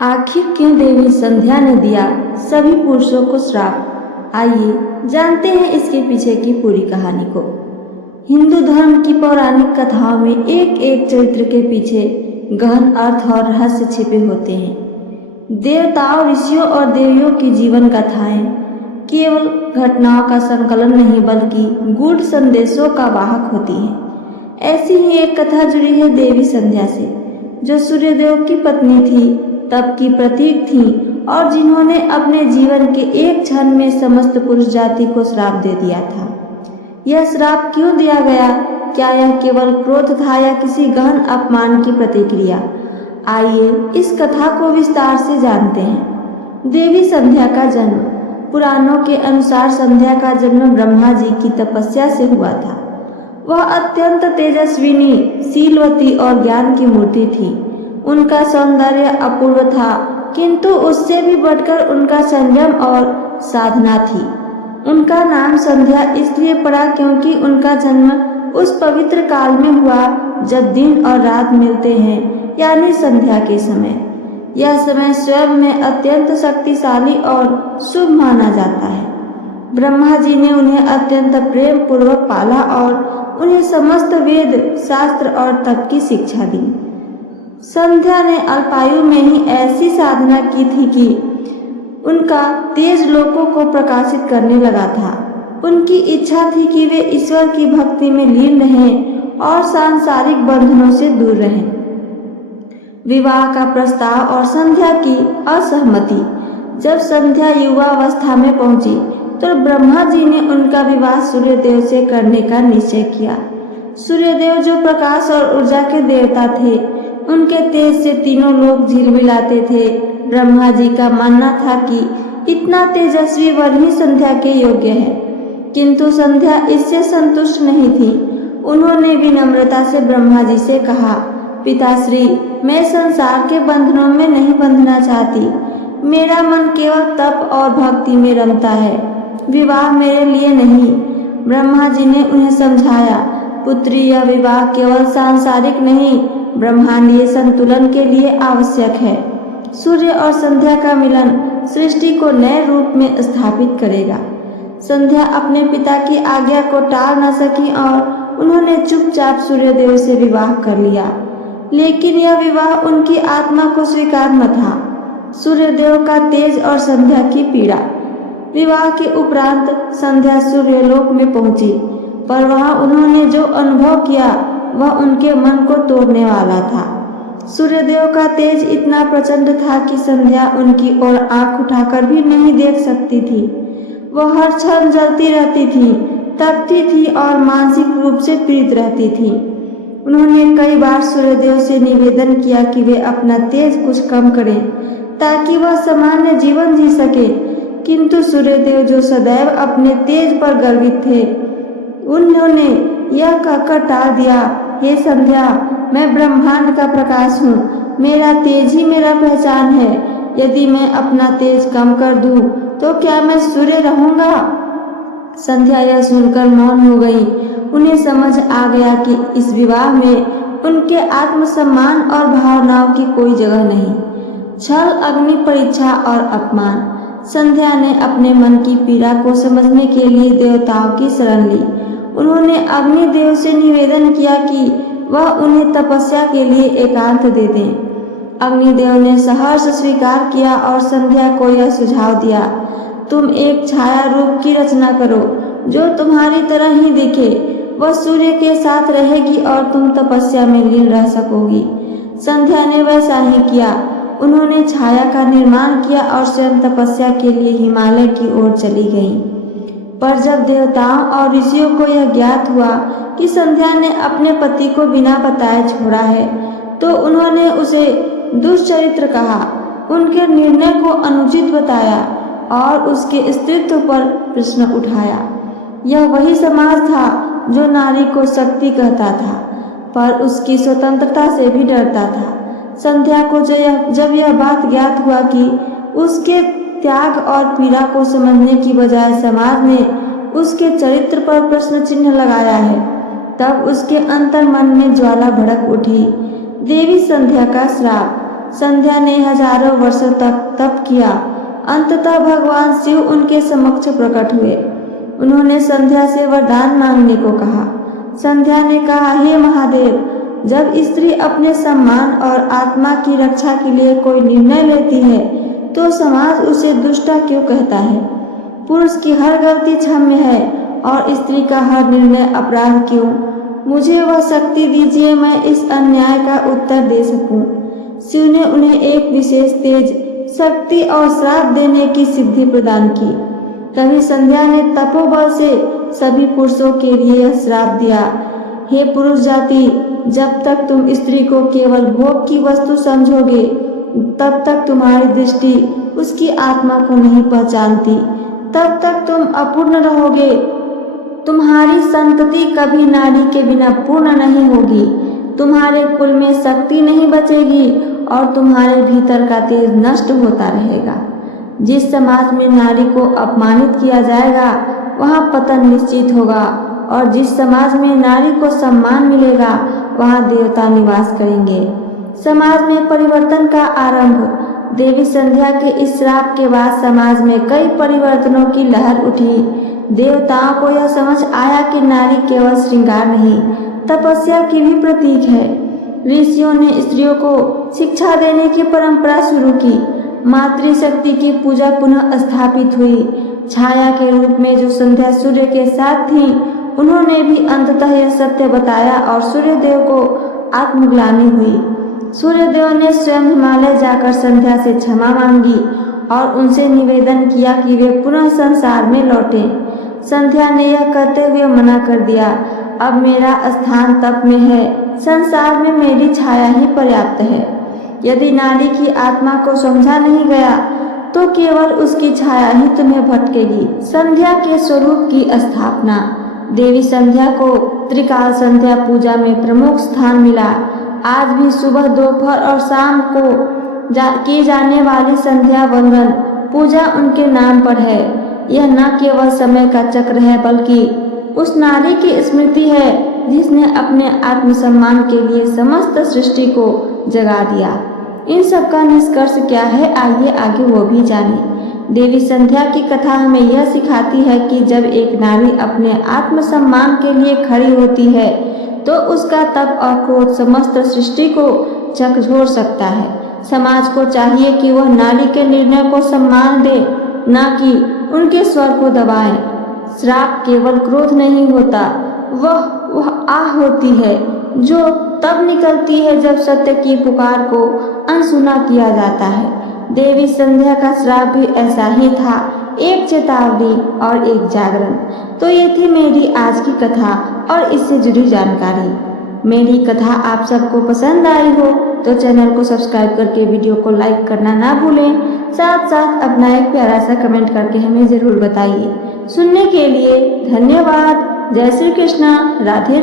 आखिर क्यों देवी संध्या ने दिया सभी पुरुषों को श्राप? आइए जानते हैं इसके पीछे की पूरी कहानी को। हिंदू धर्म की पौराणिक कथाओं में एक एक चरित्र के पीछे गहन अर्थ और रहस्य छिपे होते हैं। देवताओं, ऋषियों और देवियों की जीवन कथाएं केवल घटनाओं का संकलन नहीं बल्कि गूढ़ संदेशों का वाहक होती हैं। ऐसी ही एक कथा जुड़ी है देवी संध्या से, जो सूर्यदेव की पत्नी थी, तप की प्रतीक थी और जिन्होंने अपने जीवन के एक क्षण में समस्त पुरुष जाति को श्राप दे दिया था। यह श्राप क्यों दिया गया? क्या यह केवल क्रोध था या किसी गहन अपमान की प्रतिक्रिया? आइए इस कथा को विस्तार से जानते हैं। देवी संध्या का जन्म। पुराणों के अनुसार संध्या का जन्म ब्रह्मा जी की तपस्या से हुआ था। वह अत्यंत तेजस्विनी, शीलवती और ज्ञान की मूर्ति थी। उनका सौंदर्य अपूर्व था, किंतु उससे भी बढ़कर उनका संयम और साधना थी। उनका नाम संध्या इसलिए पड़ा क्योंकि उनका जन्म उस पवित्र काल में हुआ जब दिन और रात मिलते हैं, यानी संध्या के समय। यह समय स्वयं में अत्यंत शक्तिशाली और शुभ माना जाता है। ब्रह्मा जी ने उन्हें अत्यंत प्रेम पूर्वक पाला और उन्हें समस्त वेद, शास्त्र और तप की शिक्षा दी। संध्या ने अल्पायु में ही ऐसी साधना की थी कि उनका तेज लोकों को प्रकाशित करने लगा था। उनकी इच्छा थी कि वे ईश्वर की भक्ति में लीन रहें और सांसारिक बंधनों से दूर रहें। विवाह का प्रस्ताव और संध्या की असहमति। जब संध्या युवावस्था में पहुंची तो ब्रह्मा जी ने उनका विवाह सूर्यदेव से करने का निश्चय किया। सूर्यदेव जो प्रकाश और ऊर्जा के देवता थे, उनके तेज से तीनों लोग झिलमिलाते थे। ब्रह्मा जी का मानना था कि इतना तेजस्वी वर ही संध्या के योग्य है, किंतु संध्या इससे संतुष्ट नहीं थी। उन्होंने विनम्रता से ब्रह्मा जी से कहा, पिताश्री, मैं संसार के बंधनों में नहीं बंधना चाहती। मेरा मन केवल तप और भक्ति में रमता है। विवाह मेरे लिए नहीं। ब्रह्मा जी ने उन्हें समझाया, पुत्री, यह विवाह केवल सांसारिक नहीं, ब्रह्मांडीय संतुलन के लिए आवश्यक है। सूर्य और संध्या का मिलन सृष्टि को नए रूप में स्थापित करेगा। संध्या अपने पिता की आज्ञा को टाल न सकी और उन्होंने चुपचाप सूर्यदेव से विवाह कर लिया। लेकिन यह विवाह उनकी आत्मा को स्वीकार न था। सूर्यदेव का तेज और संध्या की पीड़ा। विवाह के उपरांत संध्या सूर्यलोक में पहुंची, पर वहां उन्होंने जो अनुभव किया वह उनके मन को तोड़ने वाला था। सूर्यदेव का तेज इतना प्रचंड था कि संध्या उनकी ओर आंख उठाकर भी नहीं देख सकती थी। वह हर क्षण जलती रहती थी, तपती थी और मानसिक रूप से पीड़ित रहती थी। उन्होंने कई बार सूर्यदेव से निवेदन किया कि वे अपना तेज कुछ कम करें ताकि वह सामान्य जीवन जी सके, किंतु सूर्यदेव, जो सदैव अपने तेज पर गर्वित थे, उन्होंने यह कहकर टाल दिया, हे संध्या, मैं ब्रह्मांड का प्रकाश हूँ। मेरा तेज ही मेरा पहचान है। यदि मैं अपना तेज कम कर दूँ तो क्या मैं सूर्य रहूँगा? संध्या यह सुनकर मौन हो गई। उन्हें समझ आ गया कि इस विवाह में उनके आत्मसम्मान और भावनाओं की कोई जगह नहीं। छल, अग्नि परीक्षा और अपमान। संध्या ने अपने मन की पीड़ा को समझने के लिए देवताओं की शरण ली। उन्होंने अग्निदेव से निवेदन किया कि वह उन्हें तपस्या के लिए एकांत दे दें। अग्निदेव ने सहर्ष स्वीकार किया और संध्या को यह सुझाव दिया, तुम एक छाया रूप की रचना करो जो तुम्हारी तरह ही दिखे। वह सूर्य के साथ रहेगी और तुम तपस्या में लीन रह सकोगी। संध्या ने वैसा ही किया। उन्होंने छाया का निर्माण किया और स्वयं तपस्या के लिए हिमालय की ओर चली गईं। पर जब देवताओं और ऋषियों को यह ज्ञात हुआ कि संध्या ने अपने पति को बिना बताए छोड़ा है, तो उन्होंने उसे दुष्चरित्र कहा, उनके निर्णय को अनुचित बताया और उसके स्त्रीत्व पर प्रश्न उठाया। यह वही समाज था जो नारी को शक्ति कहता था, पर उसकी स्वतंत्रता से भी डरता था। संध्या को जब यह बात ज्ञात हुआ कि उसके त्याग और पीड़ा को समझने की बजाय समाज ने उसके चरित्र पर प्रश्न चिन्ह लगाया है, तब उसके अंतर मन में ज्वाला भड़क उठी। देवी संध्या का श्राप। संध्या ने हजारों वर्षों तक तप किया। अंततः भगवान शिव उनके समक्ष प्रकट हुए। उन्होंने संध्या से वरदान मांगने को कहा। संध्या ने कहा, हे महादेव, जब स्त्री अपने सम्मान और आत्मा की रक्षा के लिए कोई निर्णय लेती है तो समाज उसे दुष्टा क्यों कहता है? पुरुष की हर गलती क्षम्य है और स्त्री का हर निर्णय अपराध क्यों? मुझे वह शक्ति दीजिए, मैं इस अन्याय का उत्तर दे सकूं। शिव ने उन्हें एक विशेष तेज, शक्ति और श्राप देने की सिद्धि प्रदान की। तभी संध्या ने तपोबल से सभी पुरुषों के लिए श्राप दिया, हे पुरुष जाति, जब तक तुम स्त्री को केवल भोग की वस्तु समझोगे तब तक तुम्हारी दृष्टि उसकी आत्मा को नहीं पहचानती, तब तक तुम अपूर्ण रहोगे। तुम्हारी संतति कभी नारी के बिना पूर्ण नहीं होगी। तुम्हारे कुल में शक्ति नहीं बचेगी और तुम्हारे भीतर का तेज नष्ट होता रहेगा। जिस समाज में नारी को अपमानित किया जाएगा वहाँ पतन निश्चित होगा और जिस समाज में नारी को सम्मान मिलेगा वहाँ देवता निवास करेंगे। समाज में परिवर्तन का आरंभ। देवी संध्या के इस श्राप के बाद समाज में कई परिवर्तनों की लहर उठी। देवताओं को यह समझ आया कि नारी केवल श्रृंगार नहीं, तपस्या की भी प्रतीक है। ऋषियों ने स्त्रियों को शिक्षा देने की परंपरा शुरू की। मातृशक्ति की पूजा पुनः स्थापित हुई। छाया के रूप में जो संध्या सूर्य के साथ थी, उन्होंने भी अंततः यह सत्य बताया और सूर्यदेव को आत्मग्लानि हुई। सूर्यदेव ने स्वयं हिमालय जाकर संध्या से क्षमा मांगी और उनसे निवेदन किया कि वे पुनः संसार में लौटें। संध्या ने यह कहते हुए मना कर दिया, अब मेरा स्थान तप में है, संसार में मेरी छाया ही पर्याप्त है। यदि नारी की आत्मा को समझा नहीं गया तो केवल उसकी छाया ही तुम्हें भटकेगी। संध्या के स्वरूप की स्थापना। देवी संध्या को त्रिकाल संध्या पूजा में प्रमुख स्थान मिला। आज भी सुबह, दोपहर और शाम को की जाने वाली संध्या वंदन पूजा उनके नाम पर है। यह न केवल समय का चक्र है बल्कि उस नारी की स्मृति है जिसने अपने आत्मसम्मान के लिए समस्त सृष्टि को जगा दिया। इन सब का निष्कर्ष क्या है, आइए आगे वो भी जानें। देवी संध्या की कथा हमें यह सिखाती है कि जब एक नारी अपने आत्मसम्मान के लिए खड़ी होती है तो उसका तप और क्रोध समस्त सृष्टि को झकझोर सकता है। समाज को चाहिए कि वह नारी के निर्णय को सम्मान दे, न कि उनके स्वर को दबाए। श्राप केवल क्रोध नहीं होता, वह आह होती है जो तब निकलती है जब सत्य की पुकार को अनसुना किया जाता है। देवी संध्या का श्राप भी ऐसा ही था, एक चेतावनी और एक जागरण। तो ये थी मेरी आज की कथा और इससे जुड़ी जानकारी। मेरी कथा आप सबको पसंद आई हो तो चैनल को सब्सक्राइब करके वीडियो को लाइक करना ना भूलें। साथ साथ अपना एक प्यारा सा कमेंट करके हमें ज़रूर बताइए। सुनने के लिए धन्यवाद। जय श्री कृष्णा। राधे।